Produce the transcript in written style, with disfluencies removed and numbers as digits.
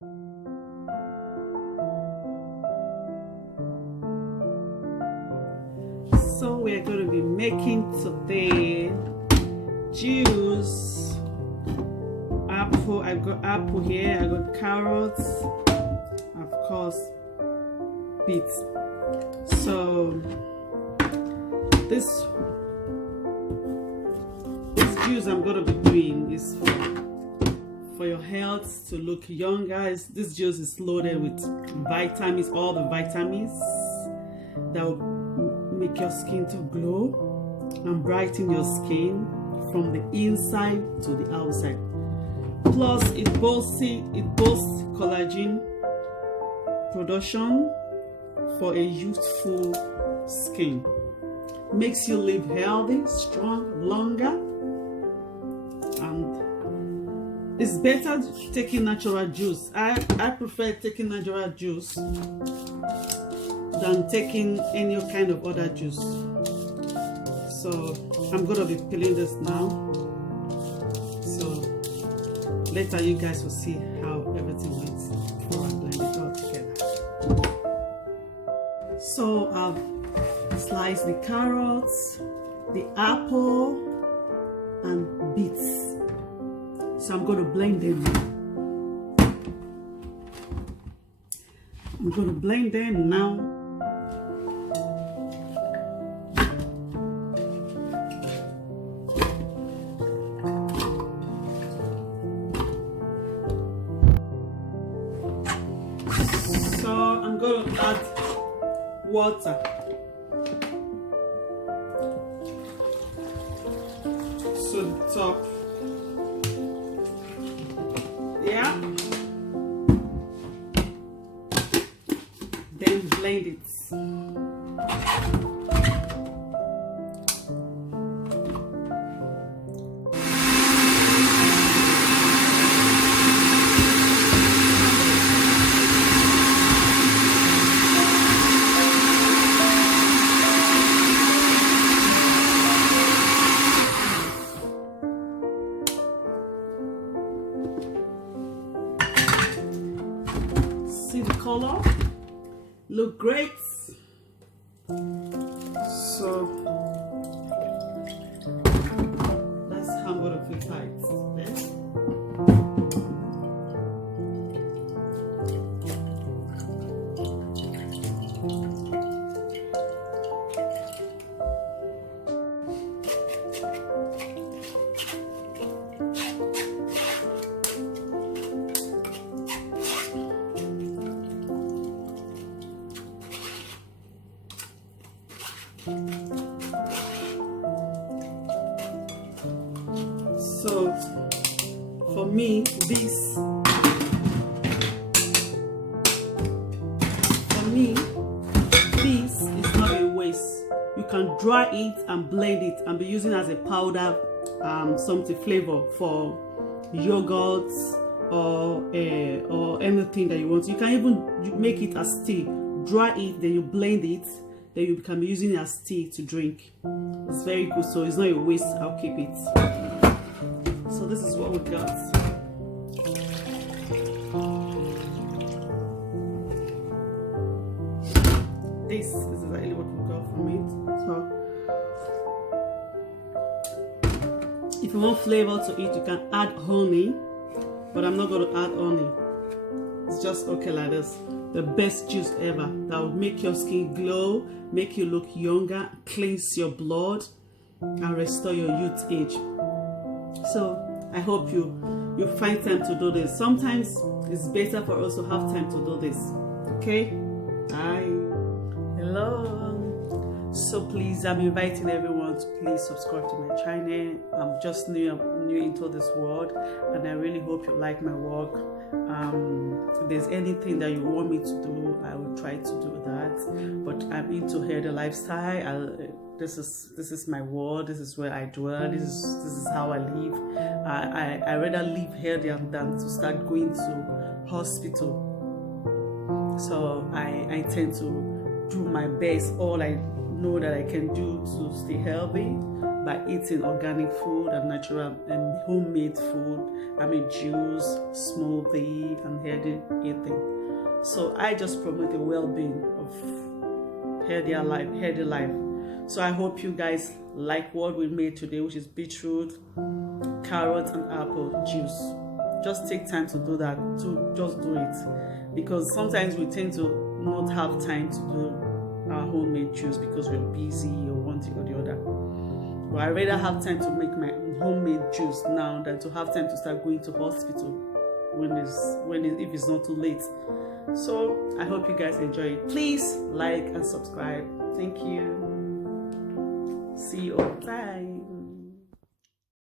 So we're going to be making today juice. Apple, I've got apple here, I got carrots, of course beets. So this juice I'm going to be doing is for your health to look younger. This juice is loaded with vitamins, all the vitamins that will make your skin to glow and brighten your skin from the inside to the outside. Plus it boasts collagen production for a youthful skin. Makes you live healthy, strong, longer, and it's better taking natural juice. I prefer taking natural juice than taking any kind of other juice. So I'm gonna be peeling this now, so later you guys will see how everything went before I blend it all together. So I've sliced the carrots, the apple, and beets. So I'm going to blend them now. I'm going to blend them now. So I'm going to add water. So the top. Yeah. Then blend it. See the color? Look great. So that's how I'm gonna filter it. Okay? So for me, this is not a waste. You can dry it and blend it and be using as a powder, something flavor for yogurts or anything that you want. You can even make it as tea. Dry it, then you blend it, then you can be using it as tea to drink. It's very good, so it's not a waste. I'll keep it. So this is what we got. This is exactly what we got from it. So if you want flavor to it, you can add honey, but I'm not going to add honey. It's just okay like this. The best juice ever that will make your skin glow, make you look younger, cleanse your blood, and restore your youth age. So I hope you find time to do this. Sometimes it's better for us to have time to do this. Okay? Bye. Hello. So please, I'm inviting everyone to please subscribe to my channel. I'm just new into this world, and I really hope you like my work. If there's anything that you want me to do, I will try to do that. But I'm into healthy lifestyle. This is my world. This is where I dwell. This is how I live. I rather live healthier than to start going to hospital. So I tend to do my best. All I know that I can do to stay healthy, by eating organic food and natural and homemade food. I mean juice, smoothie, and healthy eating. So I just promote the well-being of healthy life. So I hope you guys like what we made today, which is beetroot, carrot, and apple juice. Just take time to do that, to just do it, because sometimes we tend to not have time to do our homemade juice because we're busy or one thing or the other. But I rather have time to make my homemade juice now than to have time to start going to hospital if it's not too late. So I hope you guys enjoy it. Please like and subscribe. Thank you. See you all. Bye.